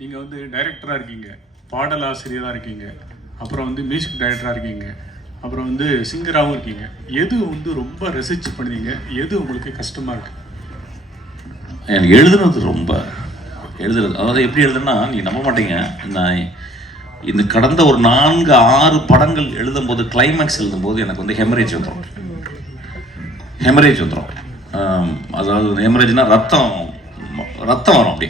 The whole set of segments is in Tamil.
நீங்கள் வந்து டைரக்டராக இருக்கீங்க. பாடல் ஆசிரியராக இருக்கீங்க. அப்புறம் வந்து மியூசிக் டைரக்டராக இருக்கீங்க. அப்புறம் வந்து சிங்கராகவும் இருக்கீங்க. எது வந்து ரொம்ப ரசிச்சு பண்ணுவீங்க எது உங்களுக்கு கஷ்டமாக இருக்கு? எனக்கு எழுதுனது ரொம்ப. எழுதுறது அதாவது எப்படி எழுதுனா நீ நம்ப மாட்டீங்க. நான் இந்த கடந்த ஒரு நான்கு ஆறு படங்கள் எழுதும்போது கிளைமேக்ஸ் எழுதும்போது எனக்கு வந்து ஹெமரேஜ் வந்துடும் ஹெமரேஜ் வந்துடும் அதாவது ஹெமரேஜ்னா ரத்தம் ரத்தம் வரும் அப்படி.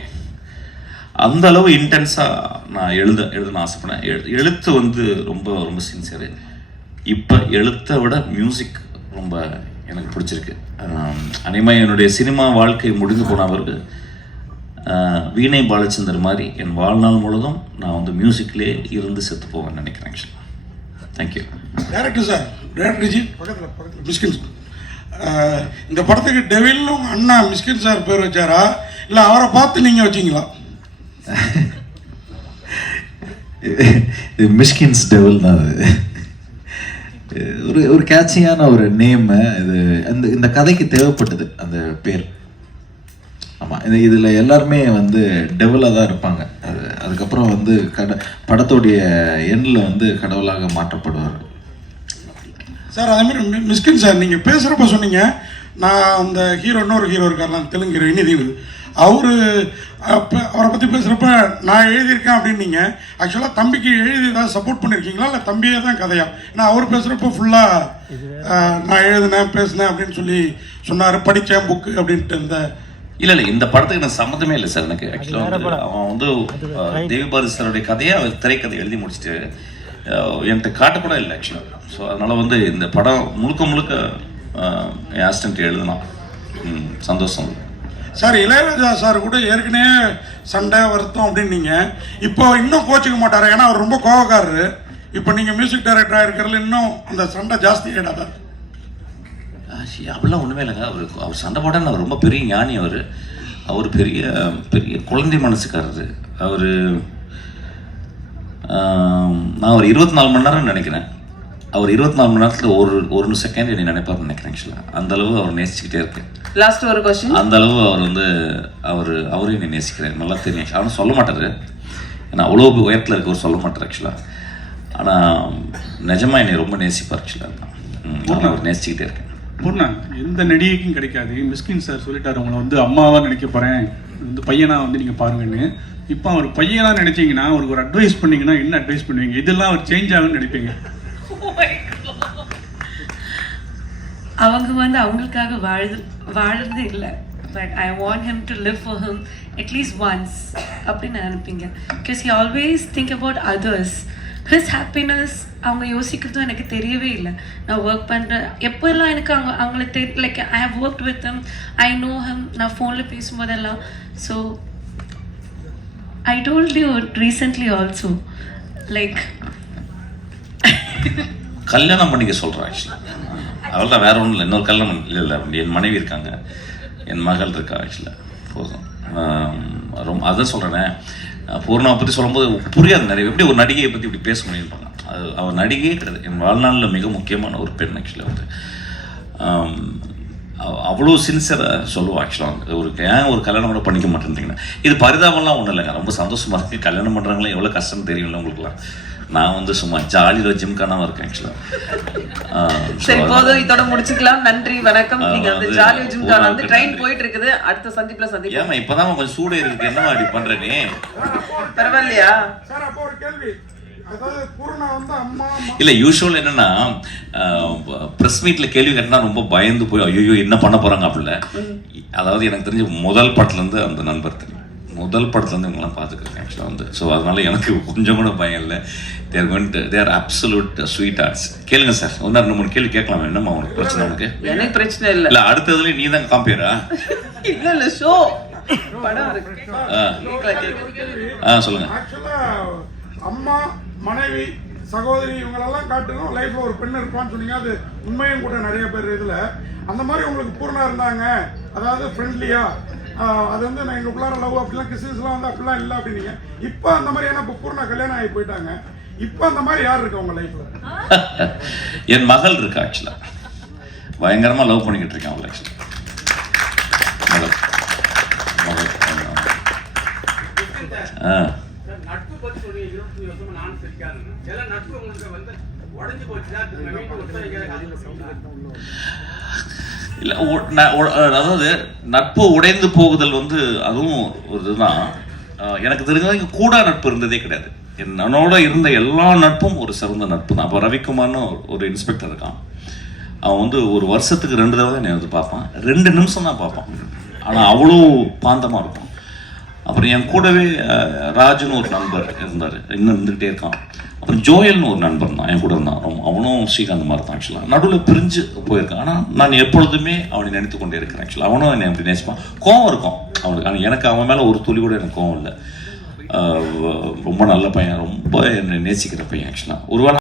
அந்த அளவு இன்டென்ஸாக நான் எழுத எழுதணும்னு ஆசைப்படேன் எழுத்து வந்து ரொம்ப ரொம்ப சின்சியரு இப்போ எழுத்தை விட மியூசிக் ரொம்ப எனக்கு பிடிச்சிருக்கு. அனிமா என்னுடைய சினிமா வாழ்க்கை முடிந்து போன பிறகு வீணை பாலச்சந்தர் மாதிரி என் வாழ்நாள் முழுதும் நான் வந்து மியூசிக்லேயே இருந்து செத்து போவேன் நினைக்கிறேன் ஆக்சுவலாக thank you director sir director ji பக்கத்தில் பக்கத்தில் இந்த படத்துக்கு டெவில்னு உங்கள் அண்ணா மிஸ்கின் சார் பேர் வச்சாரா? இல்லை அவரை பார்த்து நீங்கள் வச்சீங்களா? இது மிஷ்கின்ஸ் டெவல் தான் அது. ஒரு ஒரு கேட்சியான ஒரு நேம் இது அந்த இந்த கதைக்கு தேவைப்பட்டது அந்த பேர். ஆமாம் இது இதில் எல்லாருமே வந்து டெவலாக தான் இருப்பாங்க. அது அதுக்கப்புறம் வந்து கட படத்துடைய எண்ணில் வந்து கடவுளாக மாற்றப்படுவார். சார் அதேமாதிரி மிஸ்கின் சார் நீங்கள் பேசுகிறப்ப சொன்னீங்க நான் அந்த ஹீரோ இன்னொரு ஹீரோ இருக்கார்ல அந்த தெலுங்கு ஹீரோ இனிதீவு. அவரு அப்ப அவரை பற்றி பேசுகிறப்ப நான் எழுதியிருக்கேன் அப்படின்னீங்க. ஆக்சுவலாக தம்பிக்கு எழுதி ஏதாவது சப்போர்ட் பண்ணியிருக்கீங்களா இல்லை தம்பியே தான் கதையா? ஏன்னா அவர் பேசுகிறப்ப ஃபுல்லாக நான் எழுதினேன் பேசினேன் அப்படின்னு சொல்லி சொன்னார் படித்தேன் புக்கு அப்படின்ட்டு இந்த இல்ல இல்ல இந்த படத்துக்கு எனக்கு சம்மந்தமே இல்லை சார் எனக்கு. ஆக்சுவலா வந்து அவன் வந்து அஹ், தேவி பாரதி சாருடைய கதையை அவர் திரைக்கதை எழுதி முடிச்சுட்டு என்கிட்ட காட்ட கூட இல்லை ஆக்சுவலாக ஸோ அதனால வந்து இந்த படம் முழுக்க முழுக்க என் அசிஸ்டன்ட் எழுதலாம் சந்தோஷம். சார் இளையராஜா சார் கூட ஏற்கனவே சண்டை வருத்தம் அப்படின்னீங்க. இப்போ இன்னும் கோச்சிக்க மாட்டாரு. ஏன்னா அவர் ரொம்ப கோவக்காரரு. இப்போ நீங்கள் மியூசிக் டைரக்டராக இருக்கிறதுல இன்னும் அந்த சண்டை ஜாஸ்தி ஆகிடாதா அப்படிலாம் ஒன்றுமே இல்லைங்க. அவர் அவர் சண்டை போட அவர் ரொம்ப பெரிய ஞானி அவர். அவர் பெரிய பெரிய குழந்தை மனசுக்காரரு. அவர் நான் ஒரு இருபத்தி நாலு மணி நேரம் நினைக்கிறேன். அவர் இருபத்தி நாலு மணி நேரத்தில் ஒரு ஒரு செகண்ட் என்னை நினைப்பார்னு நினைக்கிறேன் ஆக்சுவலாக அந்த அளவு அவர் நேசிச்சுக்கிட்டே இருக்கேன் லாஸ்ட் ஒரு கொஸ்டின் அந்த அளவு அவர் வந்து அவர் அவரையும் என்னை நேசிக்கிறார். நல்லா தெரியும் அவனும் சொல்ல மாட்டாரு. ஏன்னா அவ்வளோ உயரத்தில் இருக்கவர் சொல்ல மாட்டார் ஆக்சுவலாக ஆனால் நிஜமாக என்னை ரொம்ப நேசிப்பார் ஆக்சுவலாக நான் அவர் நேசிச்சுக்கிட்டே இருக்கேன். பூர்ணா எந்த நடிகைக்கும் கிடைக்காது. மிஸ்கின் சார் சொல்லிட்டாரு உங்களை வந்து அம்மாவா நினைக்க போறேன். வந்து பையனா வந்து நீங்க பாருங்கன்னு. இப்போ அவர் பையனா நினைச்சீங்கன்னா அவருக்கு ஒரு அட்வைஸ் பண்ணீங்கன்னா என்ன அட்வைஸ் பண்ணுவீங்க? இதெல்லாம் அவர் சேஞ்ச் ஆகும்னு நினைப்பீங்க? Oh அவங்க வந்து அவங்களுக்காக வாழ் வாழறது இல்லை. But I want him to live for him at least once அப்படின்னு நினைப்பீங்க. Because he always think about others his happiness அவங்க யோசிக்கிறதும் எனக்கு தெரியவே இல்லை. நான் ஒர்க் பண்ணுறேன் எப்போல்லாம் எனக்கு அவங்க அவங்கள the like I have work with him I know him நான் ஃபோனில் பேசும்போதெல்லாம். So I told you recently also like கல்யாணம் பண்ணிக்க சொல்கிறேன் ஆக்சுவலாக அவள் தான் வேற ஒன்றும் இல்லை இன்னொரு கல்யாணம் இல்லை இல்லை என் மனைவி இருக்காங்க. என் மகள் இருக்கா ஆக்சுவலாக போதும். ரொம்ப அதான் சொல்கிறேனே பூர்ணாவை பற்றி சொல்லும்போது புரியாது நிறைய எப்படி ஒரு நடிகையை பற்றி இப்படி பேச முடியும்பாங்க அது அவர் நடிகையே கிடையாது. என் வாழ்நாளில் மிக முக்கியமான ஒரு பெண் ஆக்சுவலாக வந்து. அவ்வளோ சின்சியராக சொல்லுவோம் ஆக்சுவலாக ஒரு ஏன் ஒரு கல்யாணம் கூட பண்ணிக்க மாட்டேன்றீங்கன்னா இது பரிதாபம்லாம் ஒன்றும் இல்லைங்க. ரொம்ப சந்தோஷமாக இருக்குது கல்யாணம் பண்ணுறாங்களே எவ்வளோ கஷ்டம் தெரியும்ல உங்களுக்குலாம் நான் வந்து சும்மா ஜாலியில் ஜிம்கானாக இருக்கேன் ஆக்சுவலாக சரி போதும். இதோட முடிச்சுக்கலாம். நன்றி வணக்கம். நீங்க வந்து ஜாலி ஜிம்கான வந்து ட்ரெயின். போயிட்டு இருக்குது அடுத்த சந்திப்புல சந்திப்போம். ஏமா இப்பதான் கொஞ்சம் சூடு இருக்கு என்னமா அப்படி பண்ற நீ? பரவாயில்லையா? சார் அப்போ ஒரு கேள்வி. இல்ல யூஷுவல் என்னன்னா பிரஸ் மீட்ல கேள்வி கேட்டா ரொம்ப பயந்து போய் ஐயோ என்ன பண்ண போறாங்க? அப்படில அதாவது எனக்கு தெரிஞ்ச முதல் படத்துல இருந்து அந்த நண்பர் தெரியும். முதல் படத்துல இருந்து இவங்கெல்லாம் பார்த்துக்கிறேன் ஆக்சுவலாக வந்து. ஸோ அதனால எனக்கு கொஞ்சம் கூட பயம் இல்லை. They're going they're absolute sweet hearts கேளுங்க சார் ஒன்று ரெண்டு மூணு கேள்வி கேட்கலாமா. என்னம்மா உனக்கு பிரச்சனை உனக்கு? எனக்கு பிரச்சனை இல்ல. இல்ல அடுத்ததுல நீ தான் காம்பியரா இல்ல இல்ல ஷோ படம் இருக்கு. ஆ. சொல்லுங்க. ஆக்சுவலாக அம்மா மனைவி சகோதரி இவங்களெல்லாம் காட்டணும். லைஃப்ல ஒரு பெண் இருப்பான்னு சொன்னீங்க. அது உண்மையும் கூட நிறைய பேர் இதுல. அந்த மாதிரி உங்களுக்கு பூர்ணா இருந்தாங்க. அதாவது ஃப்ரெண்ட்லியா அது வந்து நான் எங்களுக்குள்ளார லவ் அப்படிலாம் கிறிஸ்டின்ஸ்லாம் வந்து அப்படிலாம் இல்லை அப்படின்னீங்க. இப்போ அந்த மாதிரி ஏன்னா இப்போ பூர்ணா கல்யாணம் ஆகி போயிட்டாங்க. இப்போ அந்த மாதிரி யார் இருக்கா உங்க லைஃப்ல என் மகள் இருக்கா ஆக்சுவலா பயங்கரமா லவ் பண்ணிக்கிட்டு இருக்கேன் அவளை ஆக்சுவலா ஆ. நட்பு இல்லை அதாவது நட்பு உடைந்து போகுதல் வந்து அதுவும் ஒரு இதுதான். எனக்கு தெரிஞ்ச வரைக்கும் கூட நட்பு இருந்ததே கிடையாது. என்னோட இருந்த எல்லா நட்பும் ஒரு சிறந்த நட்பு தான் அப்போ ரவிக்குமார்னு ஒரு- இன்ஸ்பெக்டர் இருக்கான். அவன் வந்து ஒரு வருஷத்துக்கு ரெண்டு தடவை என்னை வந்து பார்ப்பான். ரெண்டு நிமிஷம் தான் பார்ப்பான். ஆனால் அவ்வளோ பாந்தமாக இருக்கும் அப்புறம் என் கூடவே ராஜுன்னு ஒரு நண்பர் இருந்தார். இன்னும் இருந்துகிட்டே இருக்கான். அப்புறம் ஜோயல்னு ஒரு நண்பர் தான் என் கூட இருந்தான். அவனும் ஸ்ரீகாந்த் மாதிரி தான் ஆக்சுவலாக நடுவில் பிரிஞ்சு போயிருக்கான். ஆனால் நான் எப்பொழுதுமே அவனை நினைத்து கொண்டே இருக்கிறேன் ஆக்சுவலாக அவனும் என்னை அப்படி நேசிப்பான் கோவம் இருக்கும். அவனுக்கு ஆனால் எனக்கு அவன் மேலே ஒரு துளி கூட எனக்கு கோவம் இல்லை. ரொம்ப நல்ல பையன். ரொம்ப என்னை நேசிக்கிற பையன் ஆக்சுவலாக ஒருவேளை